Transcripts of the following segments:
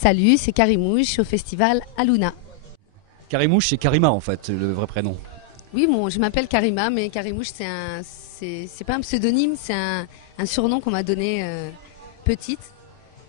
Salut, c'est Karimouche au festival Aluna. Karimouche, c'est Karima en fait, le vrai prénom. Oui, je m'appelle Karima, mais Karimouche, c'est pas un pseudonyme, c'est un surnom qu'on m'a donné petite.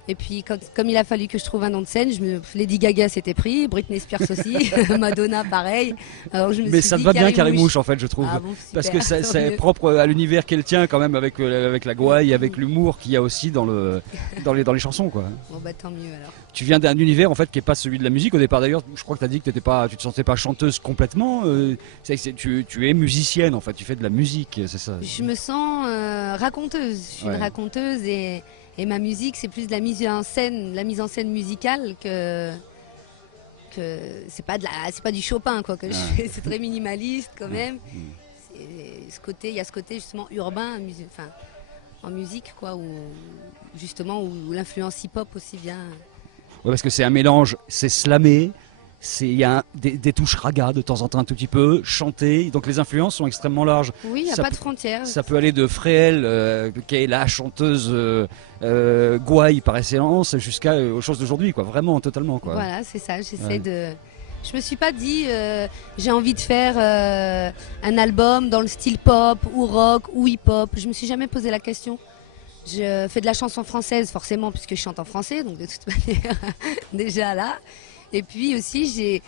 Et puis, comme il a fallu que je trouve un nom de scène, Lady Gaga s'était pris, Britney Spears aussi, Madonna pareil. Alors, mais ça te va bien Karimouche en fait, je trouve. Ah bon, parce que c'est propre à l'univers qu'elle tient quand même, avec la gouaille, avec l'humour qu'il y a aussi dans les chansons, quoi. Bon bah tant mieux alors. Tu viens d'un univers en fait qui n'est pas celui de la musique au départ. D'ailleurs, je crois que tu as dit que tu te sentais pas chanteuse complètement. Tu es musicienne en fait, tu fais de la musique, c'est ça? Je me sens raconteuse. Je suis une raconteuse et ma musique, c'est plus de la mise en scène musicale que c'est pas du Chopin quoi que je fais. C'est très minimaliste quand même. Il y a ce côté justement urbain, en musique quoi, où l'influence hip-hop aussi vient. Ouais, parce que c'est un mélange, c'est slamé, il y a des touches raga de temps en temps un tout petit peu, chanté, donc les influences sont extrêmement larges. Oui, il n'y a pas de frontières. Ça peut aller de Fréhel, qui est la chanteuse gouaille par excellence, jusqu'à aux choses d'aujourd'hui, quoi, vraiment, totalement, quoi. Voilà, c'est ça, Je me suis pas dit j'ai envie de faire un album dans le style pop ou rock ou hip-hop, je me suis jamais posé la question. Je fais de la chanson française forcément puisque je chante en français, donc de toute manière déjà là. Et puis aussi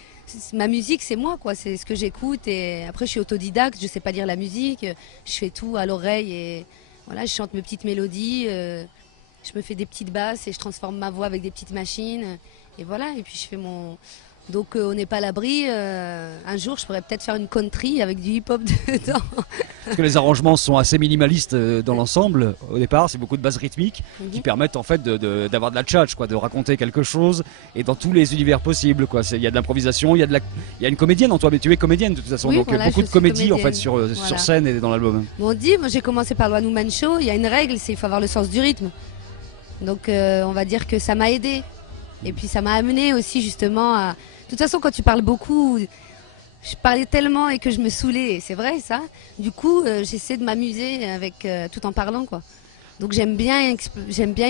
ma musique c'est moi quoi, c'est ce que j'écoute et après je suis autodidacte, je sais pas lire la musique, je fais tout à l'oreille et voilà, je chante mes petites mélodies, je me fais des petites basses et je transforme ma voix avec des petites machines et voilà, et puis je fais mon... Donc on n'est pas à l'abri, un jour je pourrais peut-être faire une country avec du hip-hop dedans. Parce que les arrangements sont assez minimalistes dans l'ensemble. Au départ, c'est beaucoup de bases rythmiques qui permettent en fait d'avoir de la tchatch, quoi, de raconter quelque chose et dans tous les univers possibles, quoi. Il y a de l'improvisation, il y a une comédienne en toi, mais tu es comédienne de toute façon, oui, donc voilà, beaucoup de comédie en fait sur voilà. scène et dans l'album. Bon, moi j'ai commencé par le One Woman Show, il y a une règle, c'est qu'il faut avoir le sens du rythme. Donc on va dire que ça m'a aidé. Et puis ça m'a amené aussi justement à... De toute façon quand tu parles beaucoup, je parlais tellement et que je me saoulais, c'est vrai ça. Du coup j'essaie de m'amuser avec tout en parlant quoi. Donc j'aime bien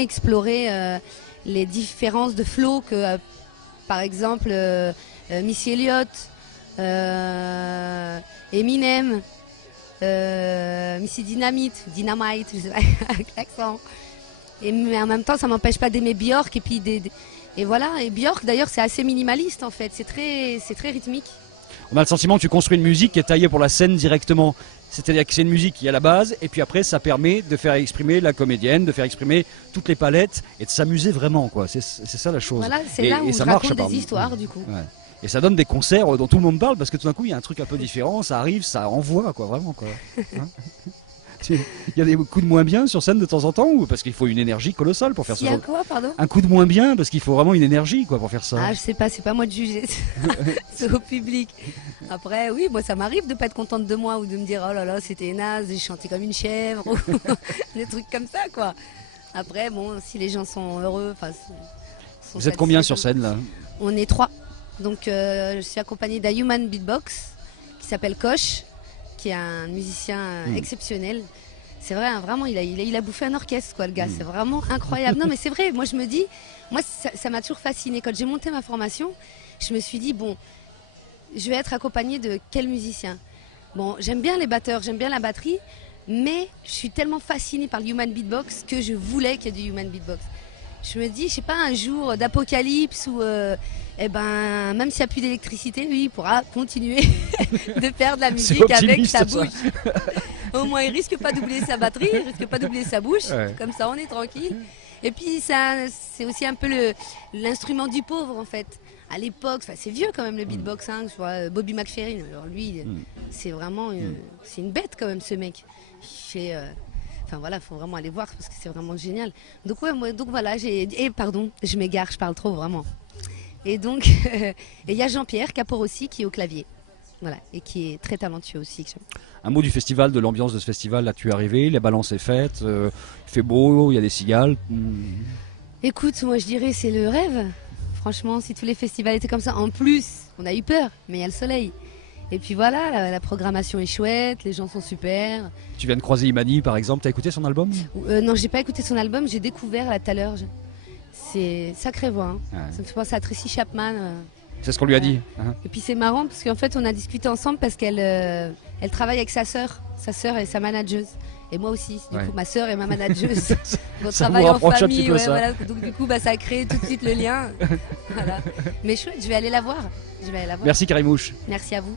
explorer les différences de flow que par exemple Missy Elliott, Eminem, Missy Dynamite, je sais pas, avec l'accent. Mais en même temps ça m'empêche pas d'aimer Björk et puis et voilà, et Björk d'ailleurs c'est assez minimaliste en fait, c'est très rythmique. On a le sentiment que tu construis une musique qui est taillée pour la scène directement. C'est-à-dire que c'est une musique qui est à la base et puis après ça permet de faire exprimer la comédienne, de faire exprimer toutes les palettes et de s'amuser vraiment, quoi. C'est ça la chose. Voilà, c'est là où je raconte des histoires du coup. Ouais. Et ça donne des concerts dont tout le monde parle parce que tout d'un coup il y a un truc un peu différent, ça arrive, ça envoie quoi, vraiment quoi. Hein. Il y a des coups de moins bien sur scène de temps en temps ou parce qu'il faut une énergie colossale pour faire ça. Il y a quoi, pardon? Un coup de moins bien parce qu'il faut vraiment une énergie quoi pour faire ça. Ah je sais pas, c'est pas moi de juger, c'est au public. Après oui, moi ça m'arrive de pas être contente de moi ou de me dire oh là là c'était naze, j'ai chanté comme une chèvre ou des trucs comme ça quoi. Après bon, si les gens sont heureux, Vous êtes combien sur scène là? On est 3. Donc je suis accompagnée d'un human beatbox qui s'appelle Koch, qui est un musicien exceptionnel. C'est vrai, hein, vraiment, il a bouffé un orchestre, quoi, le gars. C'est vraiment incroyable. Non, mais c'est vrai, moi je me dis, ça m'a toujours fasciné. Quand j'ai monté ma formation, je me suis dit, bon, je vais être accompagnée de quel musicien? Bon, j'aime bien les batteurs, j'aime bien la batterie, mais je suis tellement fascinée par le human beatbox que je voulais qu'il y ait du human beatbox. Je me dis, je sais pas, un jour d'apocalypse où, même s'il n'y a plus d'électricité, lui, il pourra continuer de faire de la musique avec sa bouche. Au moins, il risque pas d'oublier sa batterie, il risque pas d'oublier sa bouche. Ouais. Comme ça, on est tranquille. Et puis, c'est aussi un peu l'instrument du pauvre, en fait. À l'époque, c'est vieux quand même le beatbox, hein, je vois Bobby McFerrin. Alors lui, c'est vraiment, c'est une bête quand même, ce mec. Il fait... Enfin voilà, faut vraiment aller voir parce que c'est vraiment génial. Donc ouais, donc voilà, pardon, je m'égare, je parle trop vraiment. Et donc il y a Jean-Pierre Caporossi qui est au clavier, voilà, et qui est très talentueux aussi. Un mot du festival, de l'ambiance de ce festival. Là, tu es arrivé, la balance est faite, il fait beau, il y a des cigales. Écoute, moi je dirais c'est le rêve. Franchement, si tous les festivals étaient comme ça, en plus, on a eu peur, mais il y a le soleil. Et puis voilà, la programmation est chouette, les gens sont super. Tu viens de croiser Imani par exemple, t'as écouté son album? Non, j'ai pas écouté son album, j'ai découvert là tout à l'heure. C'est sacrée voix. Hein. Ouais. Ça me fait penser à Tracy Chapman. C'est ce qu'on lui a dit. Hein. Et puis c'est marrant parce qu'en fait on a discuté ensemble parce qu'elle elle travaille avec sa sœur. Sa sœur est sa manageuse. Et moi aussi. Du coup, ma sœur est ma manageuse. On Ça travaille vous en rapproche un famille. petit peu, Ouais, ça. voilà. Donc du coup, ça a créé tout de suite le lien. Voilà. Mais chouette, je vais aller la voir. Je vais aller la voir. Merci Karimouche. Merci à vous.